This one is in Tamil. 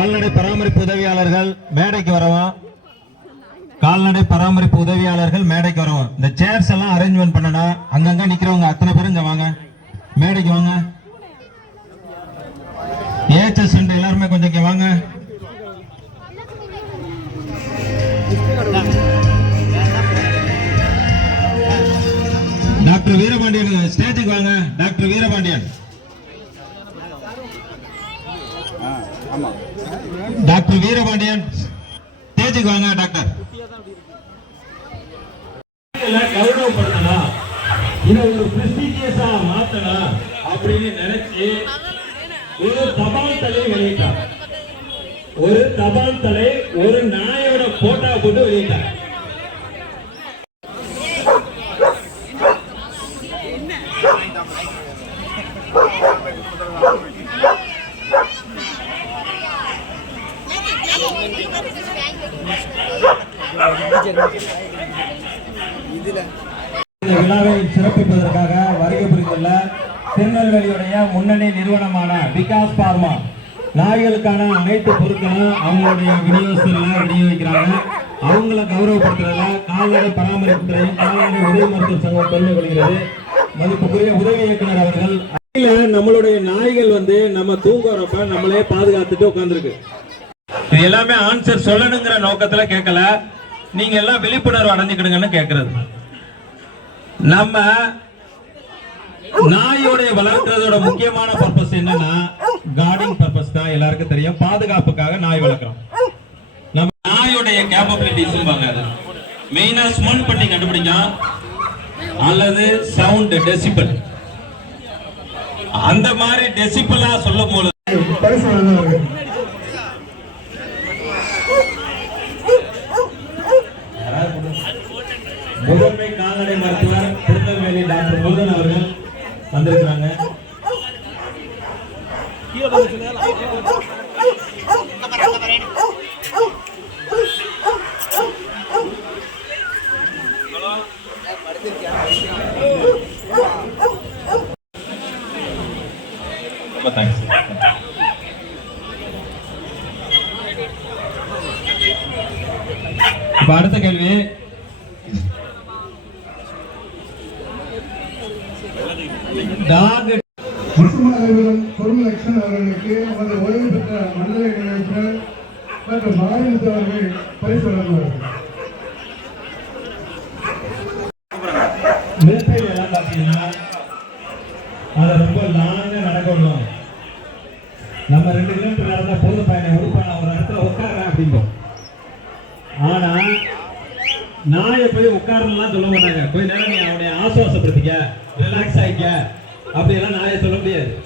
கால்நடை பராமரிப்பு உதவியாளர்கள் மேடைக்கு வரவா? கால்நடை பராமரிப்பு உதவியாளர்கள் மேடைக்கு வரவும் இந்த சேர்ஸ் எல்லாம் அரேஞ்ச்மெண்ட் பண்ணணும் அங்கங்க நிக்கிறவங்க அத்தனை பேரும் வாங்க. மேடைக்கு வாங்க. ஏஎச்எஸ் எல்லாருமே கொஞ்சம் வாங்க. டாக்டர் வீரபாண்டியன் ஸ்டேஜுக்கு வாங்க. டாக்டர் வீரபாண்டியன். ஆமாம் டாக்டர் வீரபாண்டியன் ஸ்டேஜுக்கு வாங்க டாக்டர். கௌரவப்படுத்தலாம் இதை ஒரு பிரஸ்டீஜியஸா மாத்தலாம் அப்படின்னு நினைச்சு ஒரு தபால் தலை வெளியிட்டார். ஒரு தபால் தலை ஒரு நாயோட போட்டா போட்டு வெளியிட்டார். இந்த விழாவை சிறப்பிப்பதற்காக வருகை புரிந்துள்ள திருநெல்வேலியுடைய முன்னணி நிறுவனமான விகாஸ் பார்மா. நாய்களுக்கான அனைத்து பொருட்களும் அவங்களுடைய விநியோகஸ்தர்ல விநியோகிக்கிறாங்க. அவங்கள கௌரவப்படுத்துறதுல கால்நடை பராமரிப்பு துறையும் கால்நடை உதவி மருத்துவ சங்கம் பெருமை கொள்கிறது. மதிப்புக்குரிய உதவி இயக்குனர் அவர்கள் நம்மளுடைய நாய்கள் வந்து நம்ம தூங்குறப்ப நம்மளே பாதுகாத்துட்டு உட்கார்ந்துருக்கு. இது எல்லாமே ஆன்சர் சொல்லணுங்கிற நோக்கத்துல கேட்கல. நீங்க எல்லாம் விழிப்புணர்வு அடைஞ்சுக்கிடுங்கன்னு கேட்கறது நம்ம நாயோடைய வளர்க்கறதோட முக்கியமான பர்பஸ் என்னன்னா கார்டிங் பர்பஸ் தான் எல்லாருக்கும் தெரியும். பாதுகாப்புக்காக நாய் வளர்க்குறோம். நம்ம நாயோடைய கேப்பபிலிட்டிஸ் அது. மெயினா ஸ்மெல் பண்ணி கண்டுபிடிங்க அல்லது சவுண்ட் டெசிபல் அந்த மாதிரி டெசிபலா சொல்லும் போது பரிசு வழங்குவார்கள் முதன்மை கால்நடை மருத்துவர் திருநெல்வேலி டாக்டர் முருகன் அவர்கள் வந்திருக்கிறாங்க. ரொம்ப தேங்க்ஸ் இப்ப அடுத்த கேள்வி டாக் பொருளலட்சன் அவர்களுக்கு நமது ஓய்வு பெற்ற மண்டல இணையமைச்சர் மற்றும் மாரிமுத்து அவர்கள் பரிசு வழங்குவார்கள் அதை ரொம்ப லாங்கா நடக்கணும். நம்ம ரெண்டு கிலோமீட்டர் நடந்தா போதும் பையனை உருப்பா நான் ஒரு இடத்துல உட்கார்றேன் அப்படிம்போம். ஆனா நாயை போய் உட்காரலாம் சொல்ல மாட்டாங்க. போய் நேரம் நீ அவனை ஆசுவாசப்படுத்திக்க ரிலாக்ஸ் ஆகிக்க அப்படியெல்லாம் நாயை சொல்ல முடியாது.